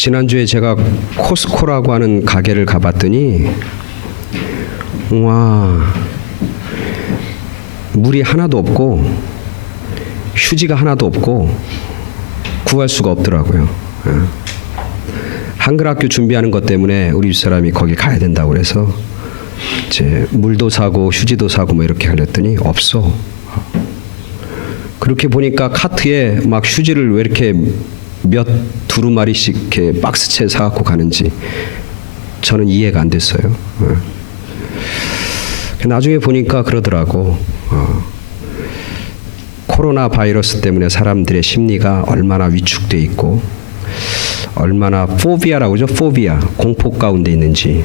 지난주에 제가 코스코라고 하는 가게를 가봤더니 와, 물이 하나도 없고 휴지가 하나도 없고 구할 수가 없더라고요. 한글학교 준비하는 것 때문에 우리 집사람이 거기 가야 된다고 그래서 이제 물도 사고 휴지도 사고 뭐 이렇게 하랬더니 없어. 그렇게 보니까 카트에 막 휴지를 왜 이렇게 두루 마리씩 이렇게 박스채 사갖고 가는지 저는 이해가 안 됐어요. 나중에 보니까 그러더라고. 코로나 바이러스 때문에 사람들의 심리가 얼마나 위축돼 있고 얼마나 포비아라고 그러죠. 포비아, 공포 가운데 있는지.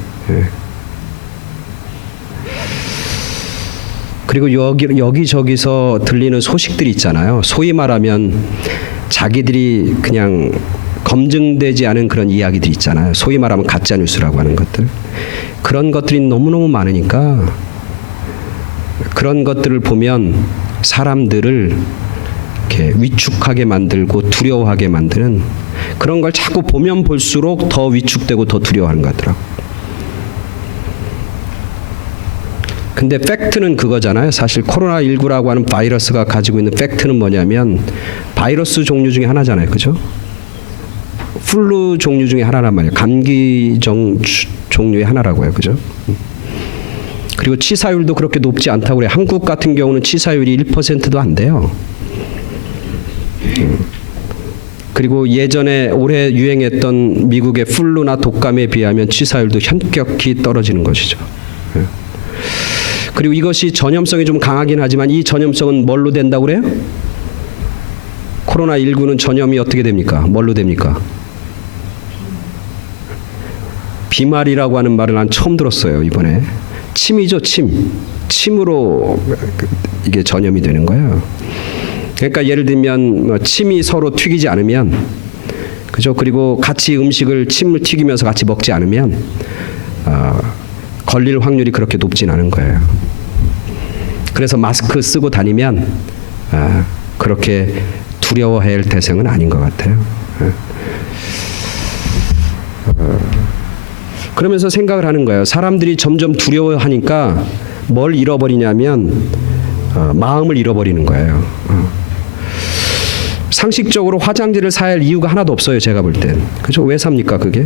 그리고 여기저기서 들리는 소식들이 있잖아요. 소위 말하면 자기들이 그냥 검증되지 않은 그런 이야기들이 있잖아요. 소위 말하면 가짜 뉴스라고 하는 것들. 그런 것들이 너무너무 많으니까 그런 것들을 보면 사람들을 이렇게 위축하게 만들고 두려워하게 만드는 그런 걸 자꾸 보면 볼수록 더 위축되고 더 두려워하는 것 같더라고요. 근데 팩트는 그거잖아요. 사실 코로나19라고 하는 바이러스가 가지고 있는 팩트는 뭐냐면 바이러스 종류 중에 하나잖아요. 그죠? 플루 종류 중에 하나란 말이에요. 감기 종류의 하나라고요. 그죠? 그리고 치사율도 그렇게 높지 않다고 그래요. 한국 같은 경우는 치사율이 1%도 안 돼요. 그리고 예전에 올해 유행했던 미국의 플루나 독감에 비하면 치사율도 현격히 떨어지는 것이죠. 그리고 이것이 전염성이 좀 강하긴 하지만 이 전염성은 뭘로 된다고 그래요? 코로나19는 전염이 어떻게 됩니까? 뭘로 됩니까? 비말이라고 하는 말을 난 처음 들었어요. 이번에. 침이죠. 침으로 이게 전염이 되는 거예요. 그러니까 예를 들면 침이 서로 튀기지 않으면, 그죠? 그리고 같이 음식을 침을 튀기면서 같이 먹지 않으면 걸릴 확률이 그렇게 높진 않은 거예요. 그래서 마스크 쓰고 다니면 그렇게 두려워해야 할 대상은 아닌 것 같아요. 그러면서 생각을 하는 거예요. 사람들이 점점 두려워하니까 뭘 잃어버리냐면 마음을 잃어버리는 거예요. 상식적으로 화장지를 사야 할 이유가 하나도 없어요. 제가 볼 땐. 그죠? 왜 삽니까 그게?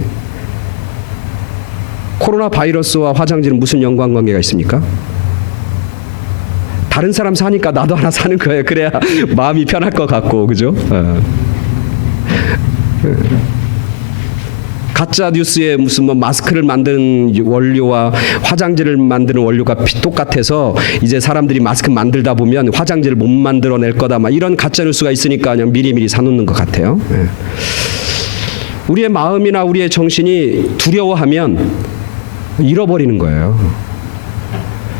코로나 바이러스와 화장지는 무슨 연관관계가 있습니까? 다른 사람 사니까 나도 하나 사는 거예요. 그래야 마음이 편할 것 같고, 그죠? 가짜 뉴스에 무슨 뭐 마스크를 만드는 원료와 화장지를 만드는 원료가 똑같아서 이제 사람들이 마스크 만들다 보면 화장지를 못 만들어낼 거다, 막 이런 가짜 뉴스가 있으니까 그냥 미리미리 사놓는 것 같아요. 우리의 마음이나 우리의 정신이 두려워하면 잃어버리는 거예요.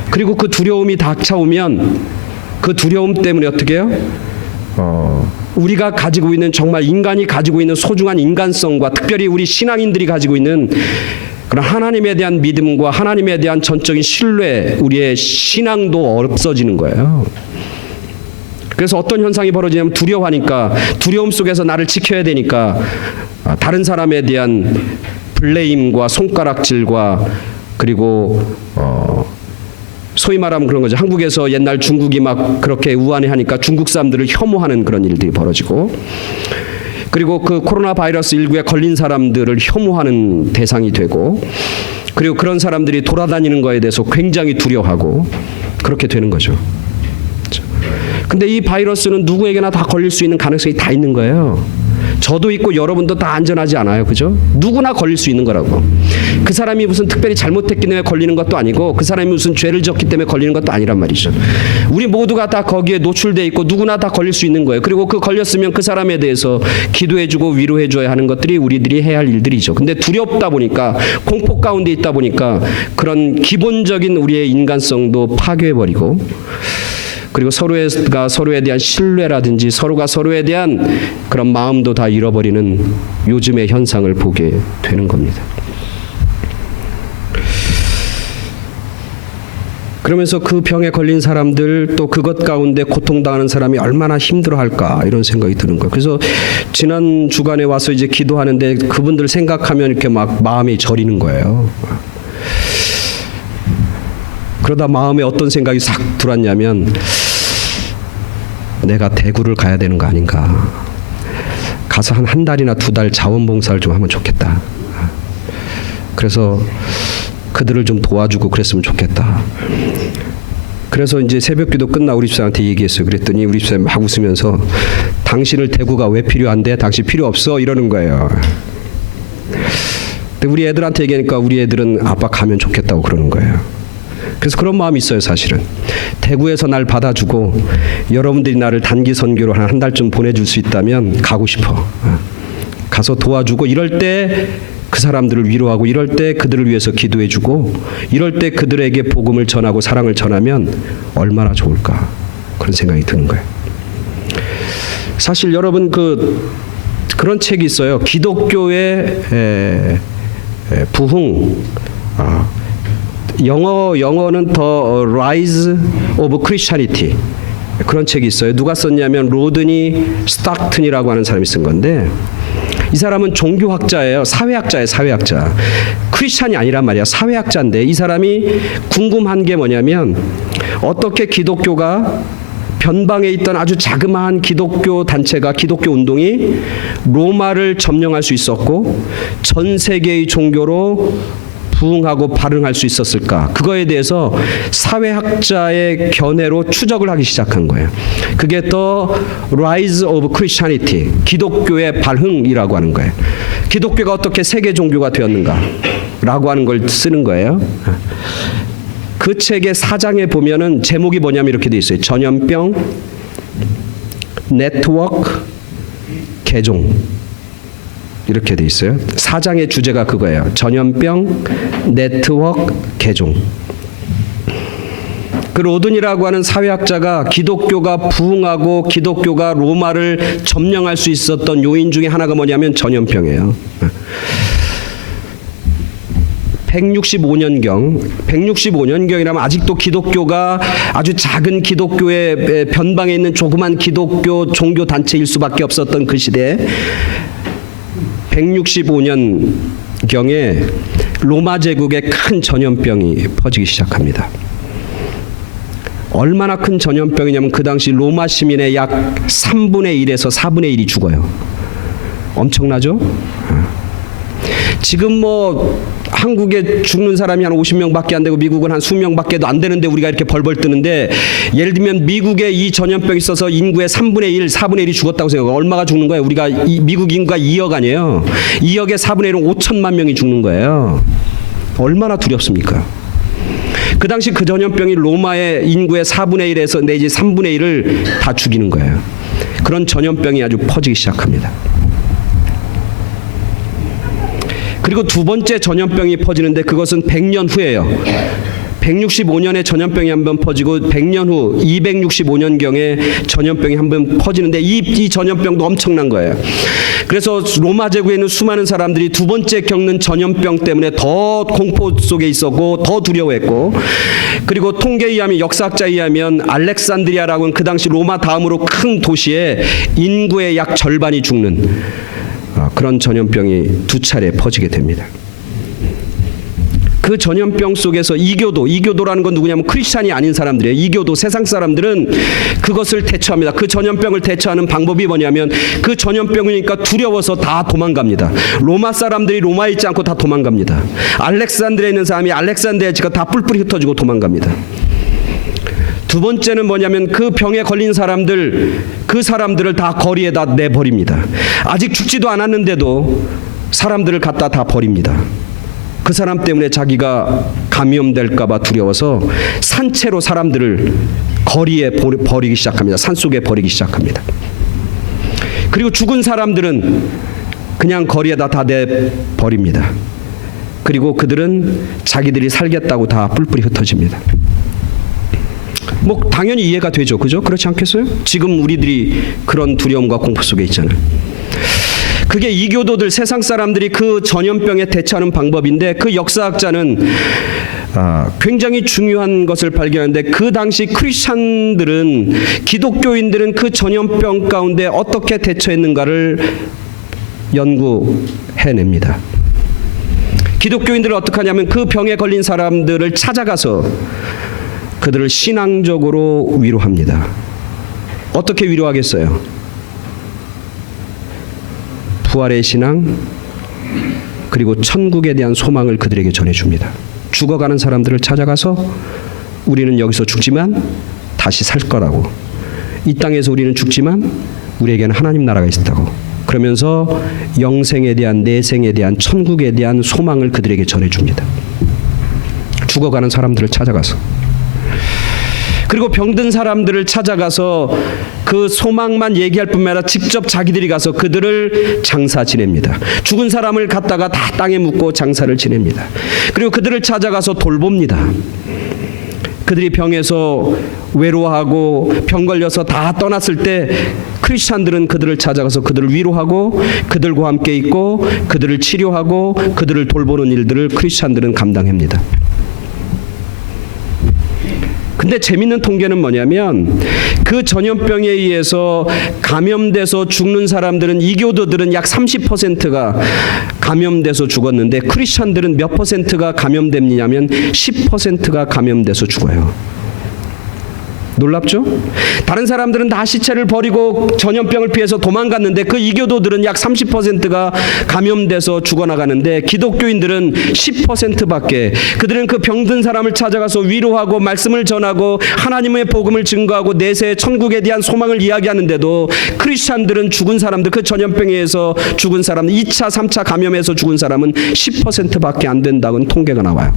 그리고 그 두려움이 닥쳐오면 그 두려움 때문에 어떻게 해요? 우리가 가지고 있는 정말 인간이 가지고 있는 소중한 인간성과 특별히 우리 신앙인들이 가지고 있는 그런 하나님에 대한 믿음과 하나님에 대한 전적인 신뢰, 우리의 신앙도 없어지는 거예요. 그래서 어떤 현상이 벌어지냐면 두려워하니까 두려움 속에서 나를 지켜야 되니까 다른 사람에 대한 블레임과 손가락질과 그리고 소위 말하면 그런 거죠. 한국에서 옛날 중국이 막 그렇게 우한해하니까 중국 사람들을 혐오하는 그런 일들이 벌어지고, 그리고 그 코로나 바이러스 19에 걸린 사람들을 혐오하는 대상이 되고, 그리고 그런 사람들이 돌아다니는 거에 대해서 굉장히 두려워하고 그렇게 되는 거죠. 근데 이 바이러스는 누구에게나 다 걸릴 수 있는 가능성이 다 있는 거예요. 저도 있고 여러분도 다 안전하지 않아요. 그죠? 누구나 걸릴 수 있는 거라고. 그 사람이 무슨 특별히 잘못했기 때문에 걸리는 것도 아니고 그 사람이 무슨 죄를 졌기 때문에 걸리는 것도 아니란 말이죠. 우리 모두가 다 거기에 노출돼 있고 누구나 다 걸릴 수 있는 거예요. 그리고 그 걸렸으면 그 사람에 대해서 기도해주고 위로해줘야 하는 것들이 우리들이 해야 할 일들이죠. 근데 두렵다 보니까 공포 가운데 있다 보니까 그런 기본적인 우리의 인간성도 파괴해버리고, 그리고 서로가 서로에 대한 신뢰라든지 서로가 서로에 대한 그런 마음도 다 잃어버리는 요즘의 현상을 보게 되는 겁니다. 그러면서 그 병에 걸린 사람들 또 그것 가운데 고통당하는 사람이 얼마나 힘들어할까 이런 생각이 드는 거예요. 그래서 지난 주간에 와서 이제 기도하는데 그분들 생각하면 이렇게 막 마음이 저리는 거예요. 그러다 마음에 어떤 생각이 싹 들어왔냐면 내가 대구를 가야 되는 거 아닌가. 가서 한 달이나 2달 자원봉사를 좀 하면 좋겠다. 그래서 그들을 좀 도와주고 그랬으면 좋겠다. 그래서 이제 새벽기도 끝나 우리 집사한테 얘기했어요. 그랬더니 우리 집사님 막 웃으면서 당신을 대구가 왜 필요한데? 당신 필요 없어 이러는 거예요. 근데 우리 애들한테 얘기하니까 우리 애들은 아빠 가면 좋겠다고 그러는 거예요. 그래서 그런 마음이 있어요. 사실은 대구에서 날 받아주고 여러분들이 나를 단기 선교로 한 달쯤 보내줄 수 있다면 가고 싶어. 가서 도와주고 이럴 때 그 사람들을 위로하고 이럴 때 그들을 위해서 기도해주고 이럴 때 그들에게 복음을 전하고 사랑을 전하면 얼마나 좋을까 그런 생각이 드는 거예요. 사실 여러분 그런 책이 있어요. 기독교의 부흥. 영어는 The Rise of Christianity 그런 책이 있어요. 누가 썼냐면 로드니 스타크턴이라고 하는 사람이 쓴 건데 이 사람은 종교학자예요. 사회학자예요. 사회학자. 크리스찬이 아니란 말이야. 사회학자인데 이 사람이 궁금한 게 뭐냐면 어떻게 기독교가 변방에 있던 아주 자그마한 기독교 단체가 기독교 운동이 로마를 점령할 수 있었고 전 세계의 종교로 부흥하고 발흥할 수 있었을까? 그거에 대해서 사회학자의 견해로 추적을 하기 시작한 거예요. 그게 또 Rise of Christianity, 기독교의 발흥이라고 하는 거예요. 기독교가 어떻게 세계 종교가 되었는가라고 하는 걸 쓰는 거예요. 그 책의 4장에 보면은 제목이 뭐냐면 이렇게 돼 있어요. 전염병, 네트워크, 개종. 이렇게 돼 있어요. 4장의 주제가 그거예요. 전염병, 네트워크, 개종. 그 로든이라고 하는 사회학자가 기독교가 부흥하고 기독교가 로마를 점령할 수 있었던 요인 중에 하나가 뭐냐면 전염병이에요. 165년경이라면 아직도 기독교가 아주 작은 기독교의 변방에 있는 조그만 기독교 종교 단체일 수밖에 없었던 그 시대에 165년경에 로마 제국에 큰 전염병이 퍼지기 시작합니다. 얼마나 큰 전염병이냐면 그 당시 로마 시민의 약 3분의 1에서 4분의 1이 죽어요. 엄청나죠? 지금 뭐 한국에 죽는 사람이 한 50명밖에 안 되고 미국은 한 수명밖에도 안 되는데 우리가 이렇게 벌벌 뜨는데 예를 들면 미국에 이 전염병이 있어서 인구의 3분의 1, 4분의 1이 죽었다고 생각해요. 얼마가 죽는 거예요? 우리가 미국 인구가 2억 아니에요. 2억의 4분의 1은 5천만 명이 죽는 거예요. 얼마나 두렵습니까? 그 당시 그 전염병이 로마의 인구의 4분의 1에서 내지 3분의 1을 다 죽이는 거예요. 그런 전염병이 아주 퍼지기 시작합니다. 그리고 두 번째 전염병이 퍼지는데 그것은 100년 후예요. 165년에 전염병이 한번 퍼지고 100년 후 265년경에 전염병이 한번 퍼지는데 이 전염병도 엄청난 거예요. 그래서 로마 제국에 있는 수많은 사람들이 두 번째 겪는 전염병 때문에 더 공포 속에 있었고 더 두려워했고 그리고 통계에 의하면 역사학자에 의하면 알렉산드리아라고 하는 그 당시 로마 다음으로 큰 도시에 인구의 약 절반이 죽는 그런 전염병이 두 차례 퍼지게 됩니다. 그 전염병 속에서 이교도라는 건 누구냐면 크리스찬이 아닌 사람들이에요. 이교도 세상 사람들은 그것을 대처합니다. 그 전염병을 대처하는 방법이 뭐냐면 그 전염병이니까 두려워서 다 도망갑니다. 로마 사람들이 로마에 있지 않고 다 도망갑니다. 알렉산드리아에 있는 사람이 알렉산드리아에 지가 다 뿔뿔이 흩어지고 도망갑니다. 두 번째는 뭐냐면 그 병에 걸린 사람들, 그 사람들을 다 거리에다 내버립니다. 아직 죽지도 않았는데도 사람들을 갖다 다 버립니다. 그 사람 때문에 자기가 감염될까 봐 두려워서 산채로 사람들을 거리에 버리기 시작합니다. 산속에 버리기 시작합니다. 그리고 죽은 사람들은 그냥 거리에다 다 내버립니다. 그리고 그들은 자기들이 살겠다고 다 뿔뿔이 흩어집니다. 뭐 당연히 이해가 되죠. 그죠? 그렇지 않겠어요? 지금 우리들이 그런 두려움과 공포 속에 있잖아요. 그게 이교도들 세상 사람들이 그 전염병에 대처하는 방법인데 그 역사학자는 굉장히 중요한 것을 발견하는데 그 당시 크리스찬들은 기독교인들은 그 전염병 가운데 어떻게 대처했는가를 연구해냅니다. 기독교인들은 어떻게 하냐면 그 병에 걸린 사람들을 찾아가서 그들을 신앙적으로 위로합니다. 어떻게 위로하겠어요? 부활의 신앙 그리고 천국에 대한 소망을 그들에게 전해줍니다. 죽어가는 사람들을 찾아가서 우리는 여기서 죽지만 다시 살 거라고, 이 땅에서 우리는 죽지만 우리에게는 하나님 나라가 있다고, 그러면서 영생에 대한, 내생에 대한, 천국에 대한 소망을 그들에게 전해줍니다. 죽어가는 사람들을 찾아가서. 그리고 병든 사람들을 찾아가서 그 소망만 얘기할 뿐만 아니라 직접 자기들이 가서 그들을 장사 지냅니다. 죽은 사람을 갖다가 다 땅에 묻고 장사를 지냅니다. 그리고 그들을 찾아가서 돌봅니다. 그들이 병에서 외로워하고 병 걸려서 다 떠났을 때 크리스찬들은 그들을 찾아가서 그들을 위로하고 그들과 함께 있고 그들을 치료하고 그들을 돌보는 일들을 크리스찬들은 감당합니다. 근데 재밌는 통계는 뭐냐면 그 전염병에 의해서 감염돼서 죽는 사람들은, 이교도들은 약 30%가 감염돼서 죽었는데 크리스찬들은 몇 퍼센트가 감염됐냐면 10%가 감염돼서 죽어요. 놀랍죠? 다른 사람들은 다 시체를 버리고 전염병을 피해서 도망갔는데 그 이교도들은 약 30%가 감염돼서 죽어나가는데 기독교인들은 10%밖에, 그들은 그 병든 사람을 찾아가서 위로하고 말씀을 전하고 하나님의 복음을 증거하고 내세 천국에 대한 소망을 이야기하는데도 크리스찬들은 죽은 사람들, 그 전염병에 의해서 죽은 사람, 2차 3차 감염해서 죽은 사람은 10%밖에 안 된다는 통계가 나와요.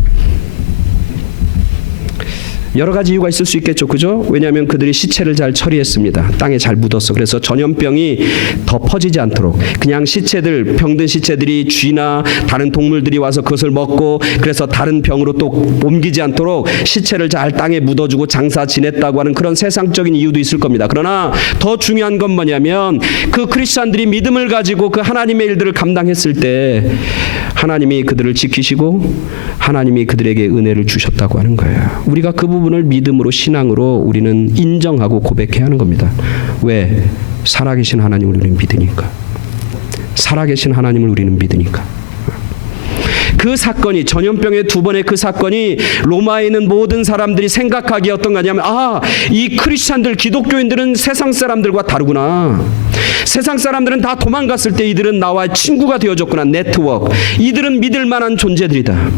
여러 가지 이유가 있을 수 있겠죠, 그죠? 왜냐하면 그들이 시체를 잘 처리했습니다. 땅에 잘 묻었어. 그래서 전염병이 더 퍼지지 않도록, 그냥 시체들, 병든 시체들이 쥐나 다른 동물들이 와서 그것을 먹고 그래서 다른 병으로 또 옮기지 않도록 시체를 잘 땅에 묻어주고 장사 지냈다고 하는 그런 세상적인 이유도 있을 겁니다. 그러나 더 중요한 건 뭐냐면 그 크리스찬들이 믿음을 가지고 그 하나님의 일들을 감당했을 때 하나님이 그들을 지키시고 하나님이 그들에게 은혜를 주셨다고 하는 거예요. 우리가 그 부분을 믿음으로, 신앙으로 우리는 인정하고 고백해야 하는 겁니다. 왜? 살아계신 하나님을 우리는 믿으니까. 살아계신 하나님을 우리는 믿으니까. 그 사건이, 전염병의 두 번의 그 사건이 로마에 있는 모든 사람들이 생각하기에 어떤 거냐면, 이 크리스찬들, 기독교인들은 세상 사람들과 다르구나. 세상 사람들은 다 도망갔을 때 이들은 나와 친구가 되어줬구나. 네트워크. 이들은 믿을 만한 존재들이다.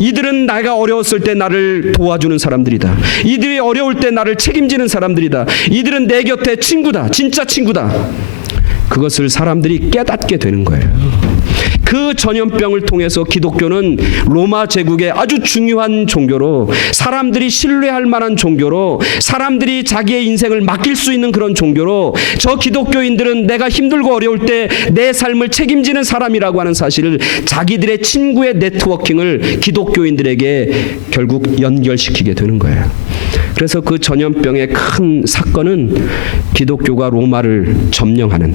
이들은 내가 어려웠을 때 나를 도와주는 사람들이다. 이들이 어려울 때 나를 책임지는 사람들이다. 이들은 내 곁에 친구다. 진짜 친구다. 그것을 사람들이 깨닫게 되는 거예요. 그 전염병을 통해서 기독교는 로마 제국의 아주 중요한 종교로, 사람들이 신뢰할 만한 종교로, 사람들이 자기의 인생을 맡길 수 있는 그런 종교로, 저 기독교인들은 내가 힘들고 어려울 때 내 삶을 책임지는 사람이라고 하는 사실을, 자기들의 친구의 네트워킹을 기독교인들에게 결국 연결시키게 되는 거예요. 그래서 그 전염병의 큰 사건은 기독교가 로마를 점령하는,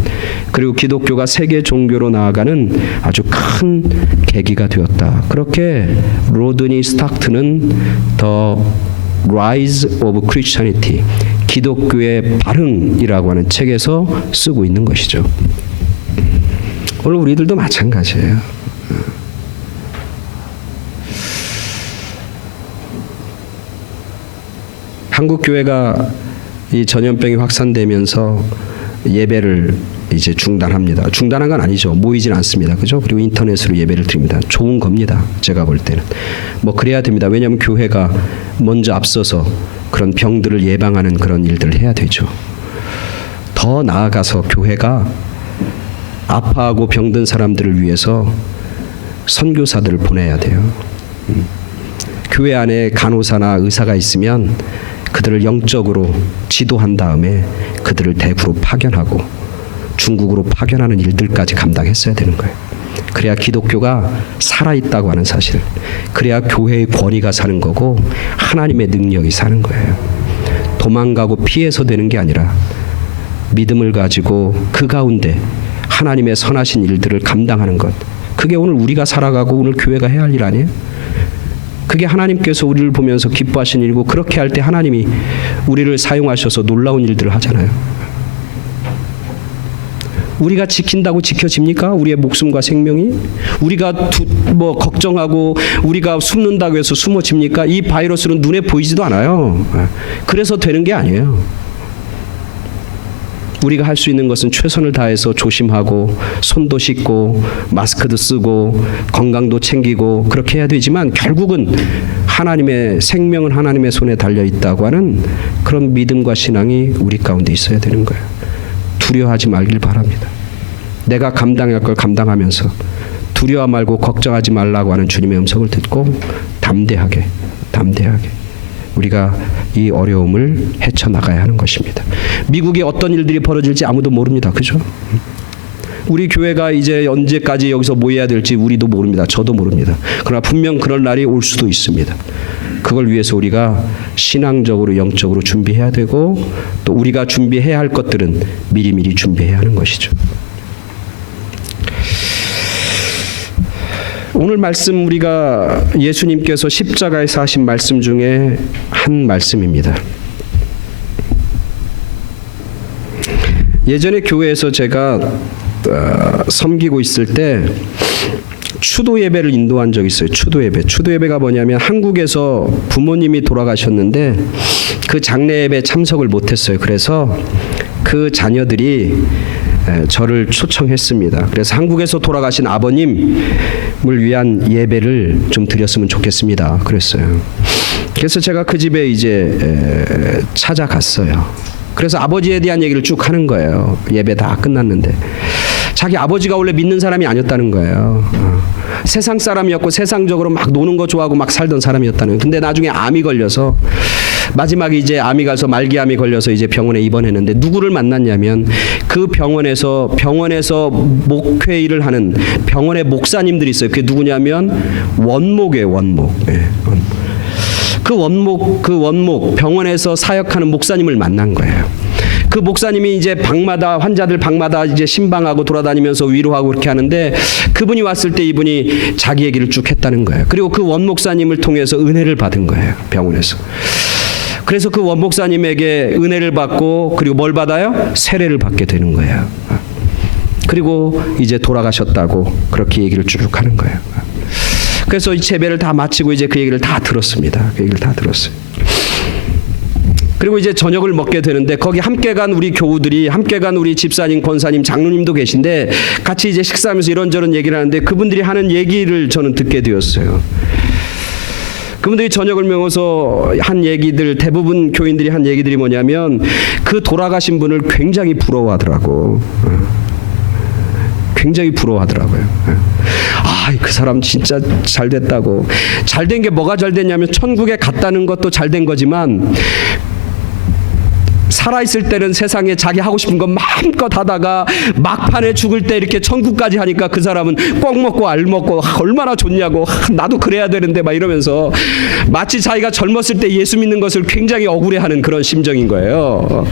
그리고 기독교가 세계 종교로 나아가는 아주 큰 계기가 되었다. 그렇게 로드니 스타크는 The Rise of Christianity, 기독교의 발흥이라고 하는 책에서 쓰고 있는 것이죠. 오늘 우리들도 마찬가지예요. 한국 교회가 이 전염병이 확산되면서 예배를 이제 중단합니다. 중단한 건 아니죠. 모이진 않습니다. 그죠? 그리고 인터넷으로 예배를 드립니다. 좋은 겁니다. 제가 볼 때는. 그래야 됩니다. 왜냐하면 교회가 먼저 앞서서 그런 병들을 예방하는 그런 일들을 해야 되죠. 더 나아가서 교회가 아파하고 병든 사람들을 위해서 선교사들을 보내야 돼요. 교회 안에 간호사나 의사가 있으면 그들을 영적으로 지도한 다음에 그들을 대구로 파견하고 중국으로 파견하는 일들까지 감당했어야 되는 거예요. 그래야 기독교가 살아있다고 하는 사실, 그래야 교회의 권위가 사는 거고 하나님의 능력이 사는 거예요. 도망가고 피해서 되는 게 아니라 믿음을 가지고 그 가운데 하나님의 선하신 일들을 감당하는 것, 그게 오늘 우리가 살아가고 오늘 교회가 해야 할 일 아니에요? 그게 하나님께서 우리를 보면서 기뻐하신 일이고 그렇게 할 때 하나님이 우리를 사용하셔서 놀라운 일들을 하잖아요. 우리가 지킨다고 지켜집니까? 우리의 목숨과 생명이? 우리가 걱정하고 우리가 숨는다고 해서 숨어집니까? 이 바이러스는 눈에 보이지도 않아요. 그래서 되는 게 아니에요. 우리가 할 수 있는 것은 최선을 다해서 조심하고 손도 씻고 마스크도 쓰고 건강도 챙기고 그렇게 해야 되지만 결국은 하나님의 생명은 하나님의 손에 달려 있다고 하는 그런 믿음과 신앙이 우리 가운데 있어야 되는 거예요. 두려워하지 말길 바랍니다. 내가 감당할 걸 감당하면서 두려워 말고 걱정하지 말라고 하는 주님의 음성을 듣고 담대하게 우리가 이 어려움을 헤쳐나가야 하는 것입니다. 미국에 어떤 일들이 벌어질지 아무도 모릅니다. 그죠? 우리 교회가 이제 언제까지 여기서 모여야 될지 우리도 모릅니다. 저도 모릅니다. 그러나 분명 그럴 날이 올 수도 있습니다. 그걸 위해서 우리가 신앙적으로 영적으로 준비해야 되고 또 우리가 준비해야 할 것들은 미리미리 준비해야 하는 것이죠. 오늘 말씀 우리가 예수님께서 십자가에서 하신 말씀 중에 한 말씀입니다. 예전에 교회에서 제가 섬기고 있을 때 추도 예배를 인도한 적이 있어요. 추도 예배가 뭐냐면 한국에서 부모님이 돌아가셨는데 그 장례 예배 참석을 못했어요. 그래서 그 자녀들이 저를 초청했습니다. 그래서 한국에서 돌아가신 아버님을 위한 예배를 좀 드렸으면 좋겠습니다. 그랬어요. 그래서 제가 그 집에 이제 찾아갔어요. 그래서 아버지에 대한 얘기를 쭉 하는 거예요. 예배 다 끝났는데 자기 아버지가 원래 믿는 사람이 아니었다는 거예요. 세상 사람이었고 세상적으로 막 노는 거 좋아하고 막 살던 사람이었다는. 근데 나중에 암이 걸려서 마지막에 이제 암이 가서 말기암이 걸려서 이제 병원에 입원했는데 누구를 만났냐면 그 병원에서 목회 일을 하는 병원의 목사님들이 있어요. 그게 누구냐면 원목이에요. 원목. 그 원목 병원에서 사역하는 목사님을 만난 거예요. 그 목사님이 이제 환자들 방마다 이제 신방하고 돌아다니면서 위로하고 그렇게 하는데 그분이 왔을 때 이분이 자기 얘기를 쭉 했다는 거예요. 그리고 그 원 목사님을 통해서 은혜를 받은 거예요. 병원에서. 그래서 그 원 목사님에게 은혜를 받고 그리고 뭘 받아요? 세례를 받게 되는 거예요. 그리고 이제 돌아가셨다고 그렇게 얘기를 쭉 하는 거예요. 그래서 이 재배를 다 마치고 이제 그 얘기를 다 들었습니다. 그 얘기를 다 들었어요. 그리고 이제 저녁을 먹게 되는데 거기 함께 간 우리 교우들이 함께 간 우리 집사님, 권사님, 장로님도 계신데 같이 이제 식사하면서 이런저런 얘기를 하는데 그분들이 하는 얘기를 저는 듣게 되었어요. 그분들이 저녁을 먹어서 한 얘기들 대부분 교인들이 한 얘기들이 뭐냐면 그 돌아가신 분을 굉장히 부러워하더라고. 굉장히 부러워하더라고요. 그 사람 진짜 잘 됐다고. 잘 된 게 뭐가 잘 됐냐면 천국에 갔다는 것도 잘 된 거지만 살아있을 때는 세상에 자기 하고 싶은 거 마음껏 하다가 막판에 죽을 때 이렇게 천국까지 하니까 그 사람은 꼭 먹고 알 먹고 얼마나 좋냐고 나도 그래야 되는데 막 이러면서 마치 자기가 젊었을 때 예수 믿는 것을 굉장히 억울해하는 그런 심정인 거예요.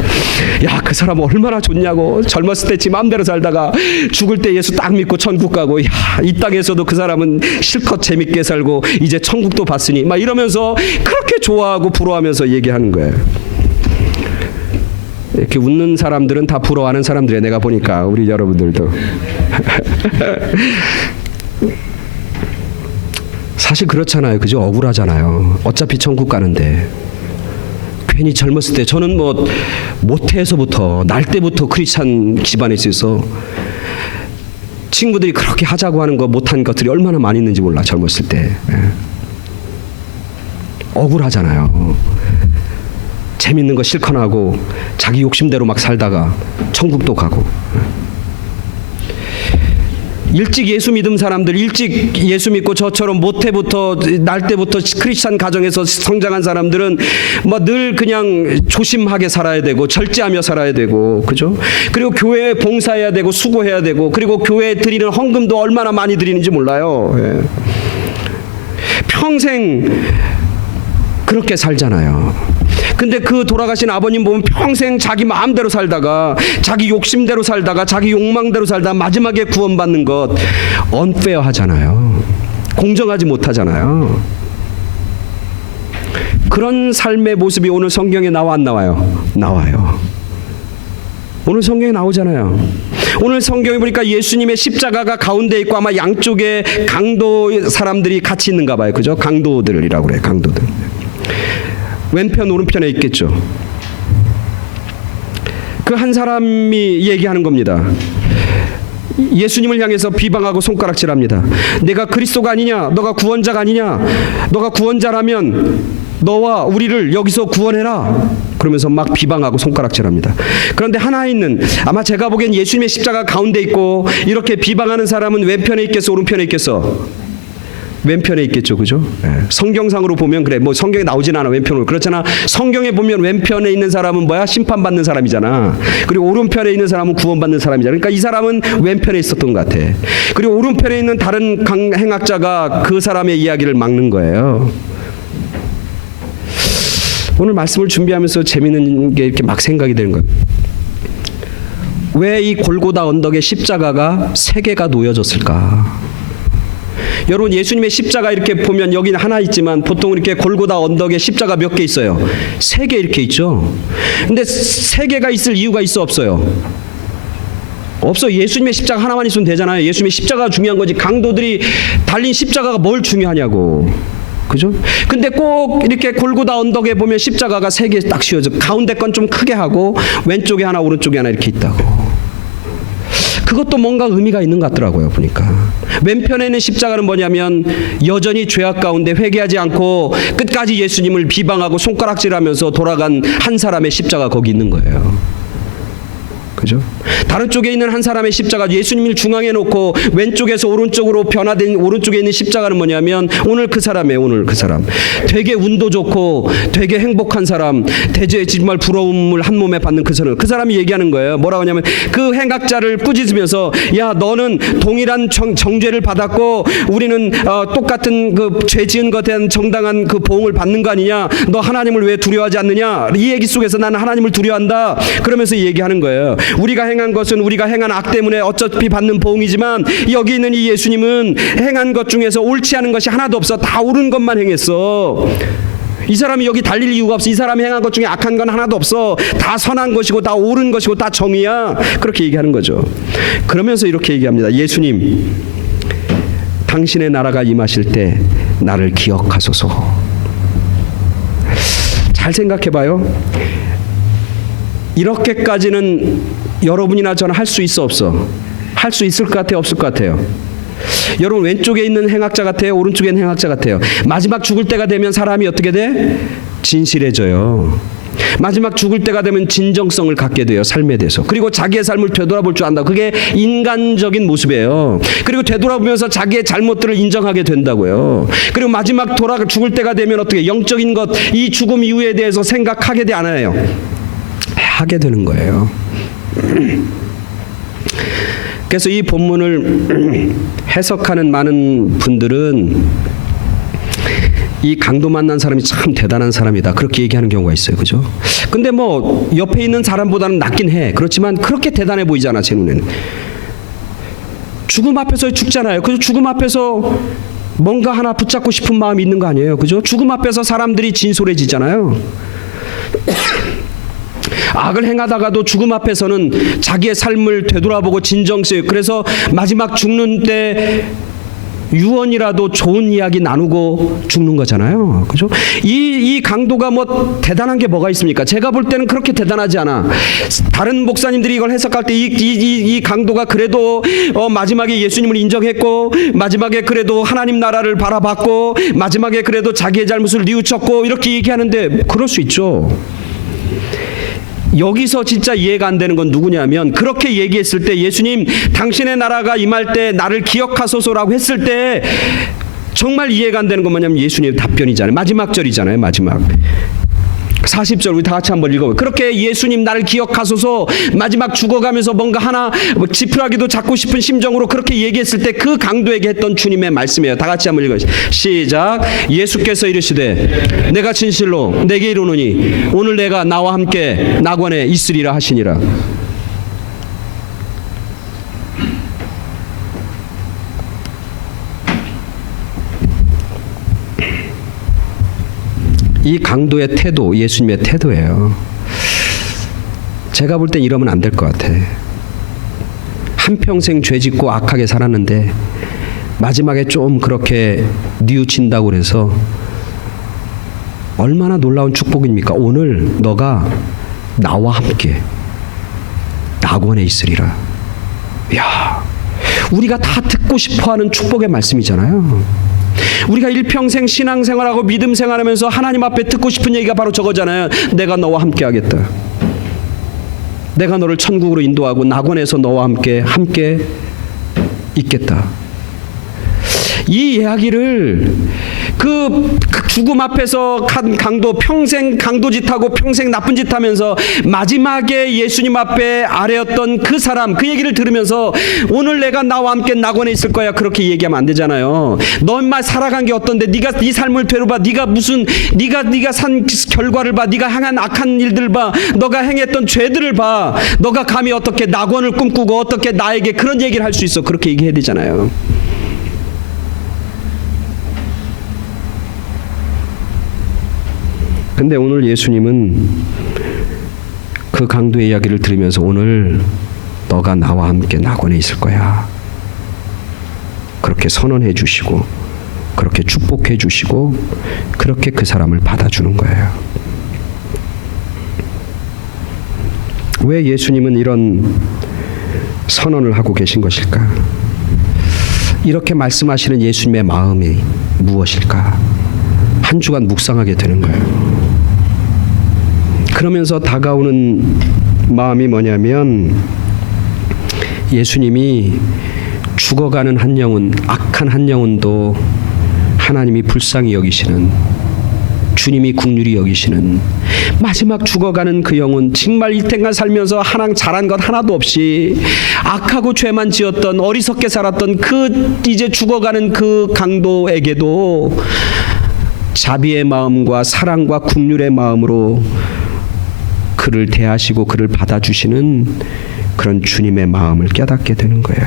야, 그 사람 얼마나 좋냐고 젊었을 때 지 마음대로 살다가 죽을 때 예수 딱 믿고 천국 가고 야, 이 땅에서도 그 사람은 실컷 재밌게 살고 이제 천국도 봤으니 막 이러면서 그렇게 좋아하고 부러워하면서 얘기하는 거예요. 이렇게 웃는 사람들은 다 부러워하는 사람들이에요. 내가 보니까 우리 여러분들도. 사실 그렇잖아요. 그죠? 억울하잖아요. 어차피 천국 가는데. 괜히 젊었을 때 저는 모태에서부터 날 때부터 크리스찬 집안에 있어서 친구들이 그렇게 하자고 하는 거 못한 것들이 얼마나 많이 있는지 몰라. 젊었을 때. 억울하잖아요. 재밌는 거 실컷 하고 자기 욕심대로 막 살다가 천국도 가고. 일찍 예수 믿은 사람들, 일찍 예수 믿고 저처럼 모태부터 날 때부터 크리스찬 가정에서 성장한 사람들은 늘 그냥 조심하게 살아야 되고 절제하며 살아야 되고, 그죠? 그리고 교회에 봉사해야 되고 수고해야 되고, 그리고 교회에 드리는 헌금도 얼마나 많이 드리는지 몰라요. 평생 그렇게 살잖아요. 근데 그 돌아가신 아버님 보면 평생 자기 마음대로 살다가 자기 욕심대로 살다가 자기 욕망대로 살다가 마지막에 구원받는 것 언페어 하잖아요. 공정하지 못하잖아요. 그런 삶의 모습이 오늘 성경에 나와 안 나와요? 나와요. 오늘 성경에 나오잖아요. 오늘 성경에 보니까 예수님의 십자가가 가운데 있고 아마 양쪽에 강도 사람들이 같이 있는가 봐요. 그죠? 강도들이라고 그래요. 강도들. 왼편 오른편에 있겠죠. 그 한 사람이 얘기하는 겁니다. 예수님을 향해서 비방하고 손가락질합니다. 내가 그리스도가 아니냐? 너가 구원자가 아니냐? 너가 구원자라면 너와 우리를 여기서 구원해라. 그러면서 막 비방하고 손가락질합니다. 그런데 하나 있는, 아마 제가 보기엔 예수님의 십자가 가운데 있고 이렇게 비방하는 사람은 왼편에 있겠어, 오른편에 있겠어? 왼편에 있겠죠, 그죠? 성경상으로 보면 그래. 뭐 성경에 나오진 않아, 왼편으로. 그렇잖아. 성경에 보면 왼편에 있는 사람은 뭐야? 심판받는 사람이잖아. 그리고 오른편에 있는 사람은 구원받는 사람이잖아. 그러니까 이 사람은 왼편에 있었던 것 같아. 그리고 오른편에 있는 다른 행악자가 그 사람의 이야기를 막는 거예요. 오늘 말씀을 준비하면서 재미있는 게 이렇게 막 생각이 되는 거예요. 왜 이 골고다 언덕에 십자가가 세 개가 놓여졌을까? 여러분, 예수님의 십자가 이렇게 보면 여기는 하나 있지만 보통 이렇게 골고다 언덕에 십자가 몇 개 있어요? 세 개 이렇게 있죠. 근데 세 개가 있을 이유가 있어, 없어요? 없어. 예수님의 십자가 하나만 있으면 되잖아요. 예수님의 십자가가 중요한 거지. 강도들이 달린 십자가가 뭘 중요하냐고. 그죠? 근데 꼭 이렇게 골고다 언덕에 보면 십자가가 세 개 딱 씌워져. 가운데 건 좀 크게 하고 왼쪽에 하나 오른쪽에 하나 이렇게 있다고. 그것도 뭔가 의미가 있는 것 같더라고요, 보니까. 왼편에 있는 십자가는 뭐냐면 여전히 죄악 가운데 회개하지 않고 끝까지 예수님을 비방하고 손가락질하면서 돌아간 한 사람의 십자가 거기 있는 거예요. 그죠? 다른 쪽에 있는 한 사람의 십자가, 예수님을 중앙에 놓고 왼쪽에서 오른쪽으로 변화된 오른쪽에 있는 십자가는 뭐냐면 오늘 그 사람이에요. 오늘 그 사람 되게 운도 좋고 되게 행복한 사람, 대제 정말 부러움을 한 몸에 받는 그 사람, 그 사람이 얘기하는 거예요. 뭐라고 하냐면 그 행악자를 꾸짖으면서, 야, 너는 동일한 정죄를 받았고 우리는 똑같은 그 죄 지은 것에 대한 정당한 그 보응을 받는 거 아니냐? 너 하나님을 왜 두려워하지 않느냐? 이 얘기 속에서 나는 하나님을 두려워한다. 그러면서 얘기하는 거예요. 우리가 행한 것은 우리가 행한 악 때문에 어차피 받는 보응이지만 여기 있는 이 예수님은 행한 것 중에서 옳지 않은 것이 하나도 없어. 다 옳은 것만 행했어. 이 사람이 여기 달릴 이유가 없어. 이 사람이 행한 것 중에 악한 건 하나도 없어. 다 선한 것이고 다 옳은 것이고 다 정의야. 그렇게 얘기하는 거죠. 그러면서 이렇게 얘기합니다. 예수님, 당신의 나라가 임하실 때 나를 기억하소서. 잘 생각해봐요. 이렇게까지는 여러분이나 저는 할 수 있어, 없어? 할 수 있을 것 같아요, 없을 것 같아요? 여러분, 왼쪽에 있는 행악자 같아요, 오른쪽에 있는 행악자 같아요? 마지막 죽을 때가 되면 사람이 어떻게 돼? 진실해져요. 마지막 죽을 때가 되면 진정성을 갖게 돼요, 삶에 대해서. 그리고 자기의 삶을 되돌아볼 줄 안다. 그게 인간적인 모습이에요. 그리고 되돌아보면서 자기의 잘못들을 인정하게 된다고요. 그리고 마지막 죽을 때가 되면 어떻게, 영적인 것, 이 죽음 이후에 대해서 생각하게 돼, 안 해요? 하게 되는 거예요. 그래서 이 본문을 해석하는 많은 분들은 이 강도 만난 사람이 참 대단한 사람이다, 그렇게 얘기하는 경우가 있어요. 그죠? 근데 뭐 옆에 있는 사람보다는 낫긴 해. 그렇지만 그렇게 대단해 보이잖아, 제 눈에는. 죽음 앞에서 죽잖아요. 그죠? 죽음 앞에서 뭔가 하나 붙잡고 싶은 마음이 있는 거 아니에요. 그죠? 죽음 앞에서 사람들이 진솔해지잖아요. 악을 행하다가도 죽음 앞에서는 자기의 삶을 되돌아보고 진정성, 그래서 마지막 죽는 때 유언이라도 좋은 이야기 나누고 죽는 거잖아요. 그죠? 이 강도가 뭐 대단한 게 뭐가 있습니까? 제가 볼 때는 그렇게 대단하지 않아. 다른 목사님들이 이걸 해석할 때 이 강도가 그래도 마지막에 예수님을 인정했고, 마지막에 그래도 하나님 나라를 바라봤고, 마지막에 그래도 자기의 잘못을 뉘우쳤고, 이렇게 얘기하는데 그럴 수 있죠. 여기서 진짜 이해가 안 되는 건 누구냐면, 그렇게 얘기했을 때 예수님, 당신의 나라가 임할 때 나를 기억하소서라고 했을 때 정말 이해가 안 되는 건 뭐냐면 예수님의 답변이잖아요. 마지막 절이잖아요. 마지막 40절 우리 다 같이 한번 읽어봐요. 그렇게 예수님 나를 기억하소서, 마지막 죽어가면서 뭔가 하나 지푸라기도 잡고 싶은 심정으로 그렇게 얘기했을 때 그 강도에게 했던 주님의 말씀이에요. 다 같이 한번 읽어요. 시작. 예수께서 이르시되 내가 진실로 내게 이르노니 오늘 내가 나와 함께 낙원에 있으리라 하시니라. 이 강도의 태도, 예수님의 태도예요. 제가 볼 땐 이러면 안 될 것 같아. 한평생 죄 짓고 악하게 살았는데 마지막에 좀 그렇게 뉘우친다고 그래서 얼마나 놀라운 축복입니까? 오늘 너가 나와 함께 낙원에 있으리라. 야, 우리가 다 듣고 싶어하는 축복의 말씀이잖아요. 우리가 일평생 신앙생활하고 믿음 생활하면서 하나님 앞에 듣고 싶은 얘기가 바로 저거잖아요. 내가 너와 함께 하겠다. 내가 너를 천국으로 인도하고 낙원에서 너와 함께 있겠다. 이 이야기를 그 죽음 앞에서 간 강도, 평생 강도짓하고 평생 나쁜 짓 하면서 마지막에 예수님 앞에 아뢰었던 그 사람, 그 얘기를 들으면서 오늘 내가 나와 함께 낙원에 있을 거야, 그렇게 얘기하면 안 되잖아요. 너 인마 살아간 게 어떤데? 네가 네 삶을 되돌아봐. 네가 산 결과를 봐. 네가 행한 악한 일들 봐. 너가 행했던 죄들을 봐. 너가 감히 어떻게 낙원을 꿈꾸고 어떻게 나에게 그런 얘기를 할 수 있어? 그렇게 얘기해야 되잖아요. 근데 오늘 예수님은 그 강도의 이야기를 들으면서 오늘 너가 나와 함께 낙원에 있을 거야. 그렇게 선언해 주시고 그렇게 축복해 주시고 그렇게 그 사람을 받아주는 거예요. 왜 예수님은 이런 선언을 하고 계신 것일까? 이렇게 말씀하시는 예수님의 마음이 무엇일까? 한 주간 묵상하게 되는 거예요. 그러면서 다가오는 마음이 뭐냐면 예수님이 죽어가는 한 영혼, 악한 한 영혼도 하나님이 불쌍히 여기시는, 주님이 긍휼히 여기시는, 마지막 죽어가는 그 영혼, 정말 이때까지 살면서 하나 잘한 것 하나도 없이 악하고 죄만 지었던, 어리석게 살았던 그 이제 죽어가는 그 강도에게도 자비의 마음과 사랑과 긍휼의 마음으로 그를 대하시고 그를 받아주시는 그런 주님의 마음을 깨닫게 되는 거예요.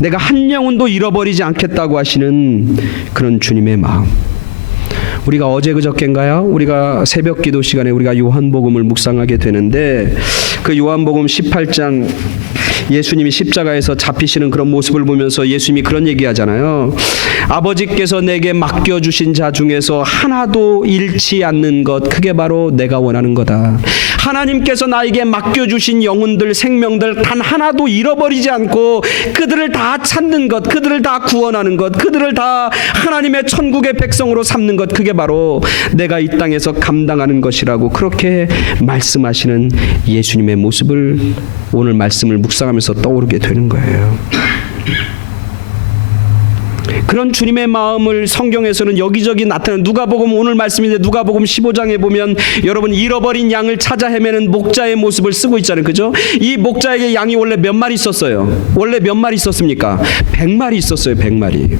내가 한 영혼도 잃어버리지 않겠다고 하시는 그런 주님의 마음. 우리가 어제 그저께인가요? 우리가 새벽 기도 시간에 우리가 요한복음을 묵상하게 되는데 그 요한복음 18장 예수님이 십자가에서 잡히시는 그런 모습을 보면서 예수님이 그런 얘기하잖아요. 아버지께서 내게 맡겨주신 자 중에서 하나도 잃지 않는 것, 그게 바로 내가 원하는 거다. 하나님께서 나에게 맡겨주신 영혼들, 생명들 단 하나도 잃어버리지 않고 그들을 다 찾는 것, 그들을 다 구원하는 것, 그들을 다 하나님의 천국의 백성으로 삼는 것, 그게 바로 내가 이 땅에서 감당하는 것이라고 그렇게 말씀하시는 예수님의 모습을 오늘 말씀을 묵상하면서 떠오르게 되는 거예요. 그런 주님의 마음을 성경에서는 여기저기 나타나는, 누가복음 오늘 말씀인데 누가복음 15장에 보면 여러분 잃어버린 양을 찾아 헤매는 목자의 모습을 쓰고 있잖아요. 그죠? 이 목자에게 양이 원래 몇 마리 있었어요? 원래 몇 마리 있었습니까? 100마리 있었어요. 100마리.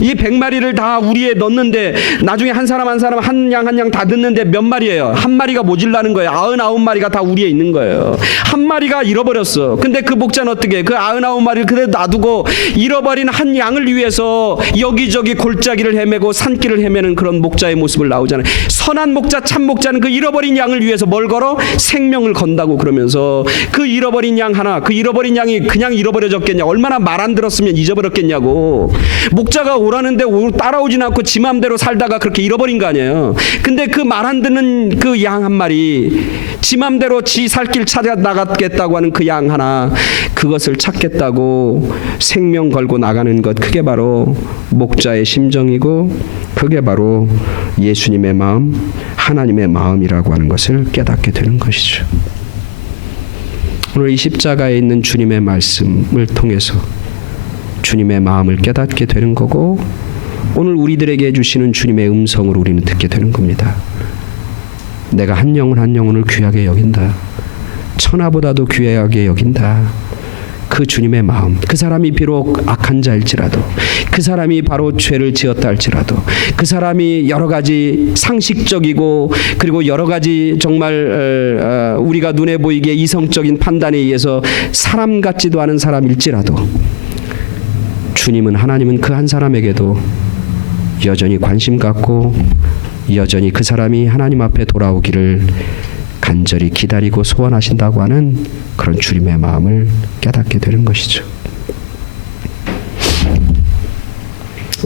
이 100마리를 다 우리에 넣는데 나중에 한 사람 한 양 다 넣는데 몇 마리예요? 한 마리가 모질라는 거예요. 99마리가 다 우리에 있는 거예요. 한 마리가 잃어버렸어. 근데 그 목자는 어떻게 해? 그 99마리를 그대로 놔두고 잃어버린 한 양을 위해서 여기저기 골짜기를 헤매고 산길을 헤매는 그런 목자의 모습을 나오잖아요. 선한 목자, 참 목자는 그 잃어버린 양을 위해서 뭘 걸어? 생명을 건다고 그러면서 그 잃어버린 양 하나, 그 잃어버린 양이 그냥 잃어버려졌겠냐? 얼마나 말 안 들었으면 잊어버렸겠냐고. 목자가 오라는데 따라오진 않고 지 맘대로 살다가 그렇게 잃어버린 거 아니에요. 근데 그 말 안 듣는 그 양 한 마리, 지 맘대로 지 살 길 찾아 나갔겠다고 하는 그 양 하나, 그것을 찾겠다고 생명 걸고 나가는 것, 그게 바로 목자의 심정이고 그게 바로 예수님의 마음, 하나님의 마음이라고 하는 것을 깨닫게 되는 것이죠. 오늘 이 십자가에 있는 주님의 말씀을 통해서 주님의 마음을 깨닫게 되는 거고 오늘 우리들에게 해주시는 주님의 음성을 우리는 듣게 되는 겁니다. 내가 한 영혼 한 영혼을 귀하게 여긴다. 천하보다도 귀하게 여긴다. 그 주님의 마음, 그 사람이 비록 악한 자일지라도, 그 사람이 바로 죄를 지었다 할지라도, 그 사람이 여러 가지 상식적이고 그리고 여러 가지 정말 우리가 눈에 보이게 이성적인 판단에 의해서 사람 같지도 않은 사람일지라도 주님은, 하나님은 그 한 사람에게도 여전히 관심 갖고 여전히 그 사람이 하나님 앞에 돌아오기를 간절히 기다리고 소원하신다고 하는 그런 주님의 마음을 깨닫게 되는 것이죠.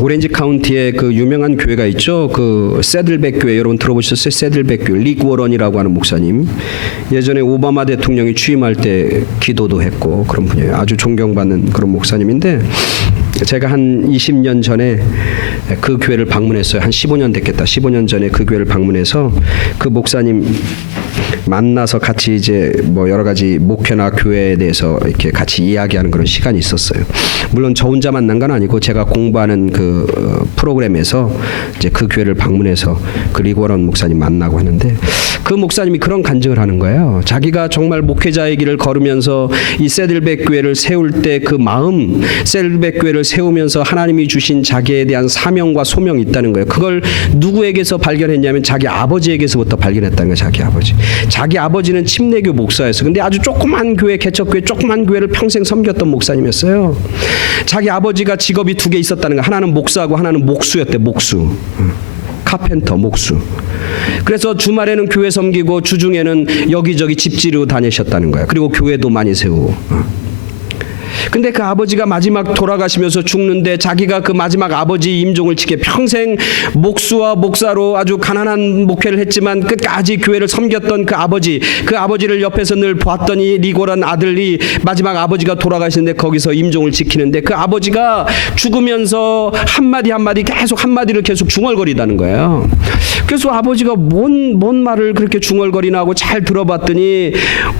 오렌지 카운티에 그 유명한 교회가 있죠. 그 세들백 교회, 여러분 들어보셨어요? 세들백 교회, 릭 워런이라고 하는 목사님. 예전에 오바마 대통령이 취임할 때 기도도 했고 그런 분이에요. 아주 존경받는 그런 목사님인데, 제가 한 20년 전에 그 교회를 방문했어요. 한 15년 됐겠다. 15년 전에 그 교회를 방문해서 그 목사님 만나서 같이 이제 뭐 여러 가지 목회나 교회에 대해서 이렇게 같이 이야기하는 그런 시간이 있었어요. 물론 저 혼자 만난 건 아니고 제가 공부하는 그 프로그램에서 이제 그 교회를 방문해서 그 리고런 목사님 만나고 하는데, 그 목사님이 그런 간증을 하는 거예요. 자기가 정말 목회자의 길을 걸으면서 이 세들백 교회를 세울 때 그 마음, 세들백 교회를 세우면서 하나님이 주신 자기에 대한 사명과 소명이 있다는 거예요. 그걸 누구에게서 발견했냐면 자기 아버지에게서부터 발견했다는 거예요. 자기 아버지. 자기 아버지는 침례교 목사였어요. 근데 아주 조그만 교회, 개척교회 조그만 교회를 평생 섬겼던 목사님이었어요. 자기 아버지가 직업이 두 개 있었다는 거. 하나는 목사하고 하나는 목수였대. 목수. 카펜터, 목수. 그래서 주말에는 교회 섬기고 주중에는 여기저기 집 지르고 다니셨다는 거예요. 그리고 교회도 많이 세우고. 근데 그 아버지가 마지막 돌아가시면서 죽는데 자기가 그 마지막 아버지 임종을 지켜 평생 목수와 목사로 아주 가난한 목회를 했지만 끝까지 교회를 섬겼던 그 아버지를 옆에서 늘 보았더니 리고란 아들이 마지막 아버지가 돌아가시는데 거기서 임종을 지키는데 그 아버지가 죽으면서 한마디 계속 한마디를 계속 중얼거리다는 거예요. 그래서 아버지가 뭔 말을 그렇게 중얼거리나 하고 잘 들어봤더니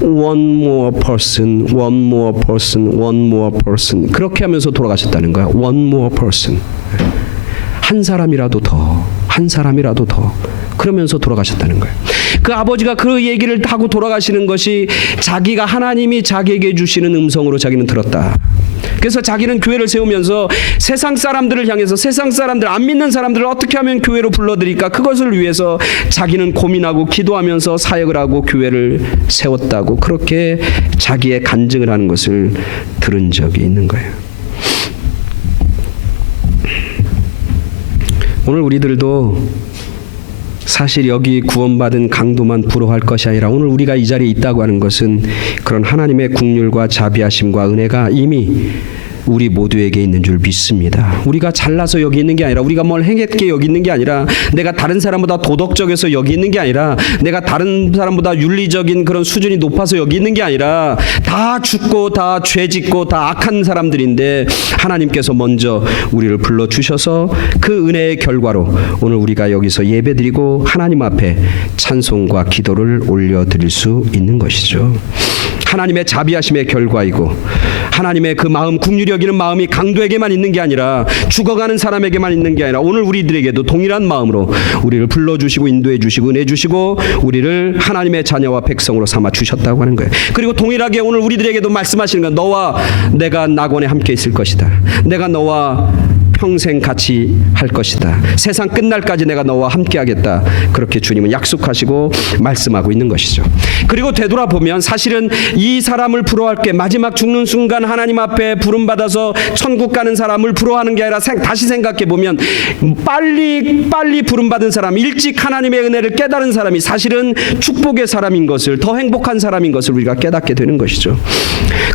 one more person, one more person, one more person, 그렇게 하면서 돌아가셨다는 거야. one more person, 한 사람이라도 더, 한 사람이라도 더, 그러면서 돌아가셨다는 거예요. 그 아버지가 그 얘기를 하고 돌아가시는 것이 자기가 하나님이 자기에게 주시는 음성으로 자기는 들었다. 그래서 자기는 교회를 세우면서 세상 사람들을 향해서 세상 사람들, 안 믿는 사람들을 어떻게 하면 교회로 불러들일까, 그것을 위해서 자기는 고민하고 기도하면서 사역을 하고 교회를 세웠다고 그렇게 자기의 간증을 하는 것을 들은 적이 있는 거예요. 오늘 우리들도 사실 여기 구원받은 강도만 부러워할 것이 아니라 오늘 우리가 이 자리에 있다고 하는 것은 그런 하나님의 긍휼과 자비하심과 은혜가 이미 우리 모두에게 있는 줄 믿습니다. 우리가 잘나서 여기 있는 게 아니라, 우리가 뭘 행했기에 여기 있는 게 아니라, 내가 다른 사람보다 도덕적에서 여기 있는 게 아니라, 내가 다른 사람보다 윤리적인 그런 수준이 높아서 여기 있는 게 아니라, 다 죽고 다 죄짓고 다 악한 사람들인데 하나님께서 먼저 우리를 불러주셔서 그 은혜의 결과로 오늘 우리가 여기서 예배드리고 하나님 앞에 찬송과 기도를 올려드릴 수 있는 것이죠. 하나님의 자비하심의 결과이고, 하나님의 그 마음, 긍휼히 여기는 마음이 강도에게만 있는 게 아니라, 죽어가는 사람에게만 있는 게 아니라 오늘 우리들에게도 동일한 마음으로 우리를 불러주시고 인도해 주시고 은혜 주시고 우리를 하나님의 자녀와 백성으로 삼아 주셨다고 하는 거예요. 그리고 동일하게 오늘 우리들에게도 말씀하시는 건, 너와 내가 낙원에 함께 있을 것이다. 내가 너와 평생 같이 할 것이다. 세상 끝날까지 내가 너와 함께 하겠다. 그렇게 주님은 약속하시고 말씀하고 있는 것이죠. 그리고 되돌아보면 사실은 이 사람을 부러워할 게, 마지막 죽는 순간 하나님 앞에 부름받아서 천국 가는 사람을 부러워하는 게 아니라, 다시 생각해보면 빨리 부름받은 사람, 일찍 하나님의 은혜를 깨달은 사람이 사실은 축복의 사람인 것을, 더 행복한 사람인 것을 우리가 깨닫게 되는 것이죠.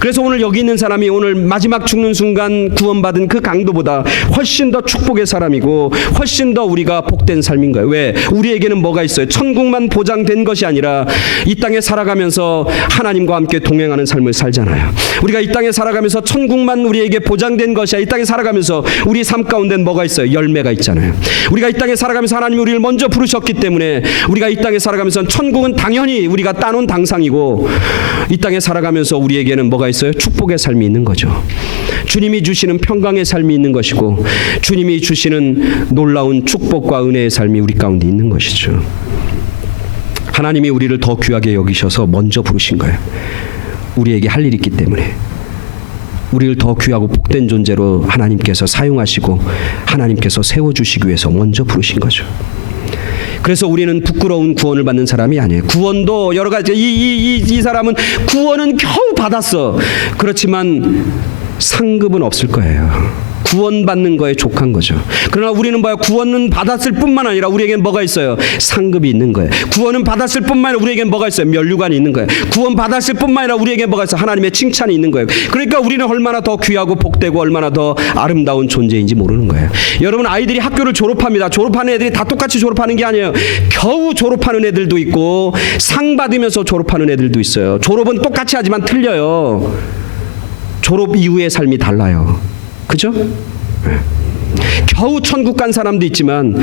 그래서 오늘 여기 있는 사람이 오늘 마지막 죽는 순간 구원받은 그 강도보다 훨씬 더 축복의 사람이고 훨씬 더 우리가 복된 삶인 거예요. 왜? 우리에게는 뭐가 있어요? 천국만 보장된 것이 아니라 이 땅에 살아가면서 하나님과 함께 동행하는 삶을 살잖아요. 우리가 이 땅에 살아가면서 천국만 우리에게 보장된 것이 아니라 이 땅에 살아가면서 우리 삶 가운데는 뭐가 있어요? 열매가 있잖아요. 우리가 이 땅에 살아가면서 하나님이 우리를 먼저 부르셨기 때문에 우리가 이 땅에 살아가면서 천국은 당연히 우리가 따놓은 당상이고, 이 땅에 살아가면서 우리에게는 뭐가 있어요? 축복의 삶이 있는 거죠. 주님이 주시는 평강의 삶이 있는 것이고, 주님이 주시는 놀라운 축복과 은혜의 삶이 우리 가운데 있는 것이죠. 하나님이 우리를 더 귀하게 여기셔서 먼저 부르신 거예요. 우리에게 할 일이 있기 때문에 우리를 더 귀하고 복된 존재로 하나님께서 사용하시고 하나님께서 세워주시기 위해서 먼저 부르신 거죠. 그래서 우리는 부끄러운 구원을 받는 사람이 아니에요. 구원도 여러 가지, 이 사람은 구원은 겨우 받았어. 그렇지만 상급은 없을 거예요. 구원받는 거에 족한 거죠. 그러나 우리는 뭐야? 구원은 받았을 뿐만 아니라 우리에겐 뭐가 있어요? 상급이 있는 거예요. 구원은 받았을 뿐만 아니라 우리에겐 뭐가 있어요? 면류관이 있는 거예요. 구원 받았을 뿐만 아니라 우리에겐 뭐가 있어요? 하나님의 칭찬이 있는 거예요. 그러니까 우리는 얼마나 더 귀하고 복되고 얼마나 더 아름다운 존재인지 모르는 거예요. 여러분, 아이들이 학교를 졸업합니다. 졸업하는 애들이 다 똑같이 졸업하는 게 아니에요. 겨우 졸업하는 애들도 있고 상 받으면서 졸업하는 애들도 있어요. 졸업은 똑같이 하지만 틀려요. 졸업 이후의 삶이 달라요. 그죠? 겨우 천국 간 사람도 있지만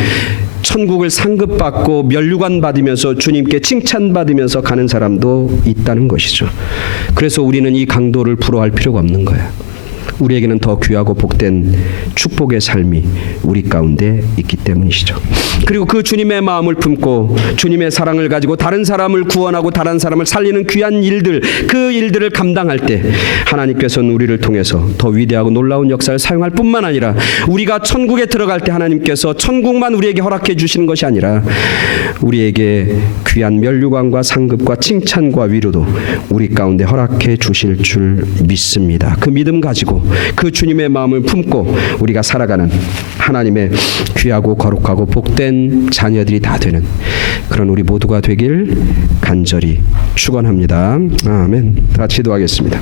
천국을 상급받고 면류관 받으면서 주님께 칭찬받으면서 가는 사람도 있다는 것이죠. 그래서 우리는 이 강도를 부러워할 필요가 없는 거예요. 우리에게는 더 귀하고 복된 축복의 삶이 우리 가운데 있기 때문이시죠. 그리고 그 주님의 마음을 품고 주님의 사랑을 가지고 다른 사람을 구원하고 다른 사람을 살리는 귀한 일들, 그 일들을 감당할 때 하나님께서는 우리를 통해서 더 위대하고 놀라운 역사를 사용할 뿐만 아니라 우리가 천국에 들어갈 때 하나님께서 천국만 우리에게 허락해 주시는 것이 아니라 우리에게 귀한 면류관과 상급과 칭찬과 위로도 우리 가운데 허락해 주실 줄 믿습니다. 그 믿음 가지고 그 주님의 마음을 품고 우리가 살아가는 하나님의 귀하고 거룩하고 복된 자녀들이 다 되는 그런 우리 모두가 되길 간절히 축원합니다. 아멘. 다 기도하겠습니다.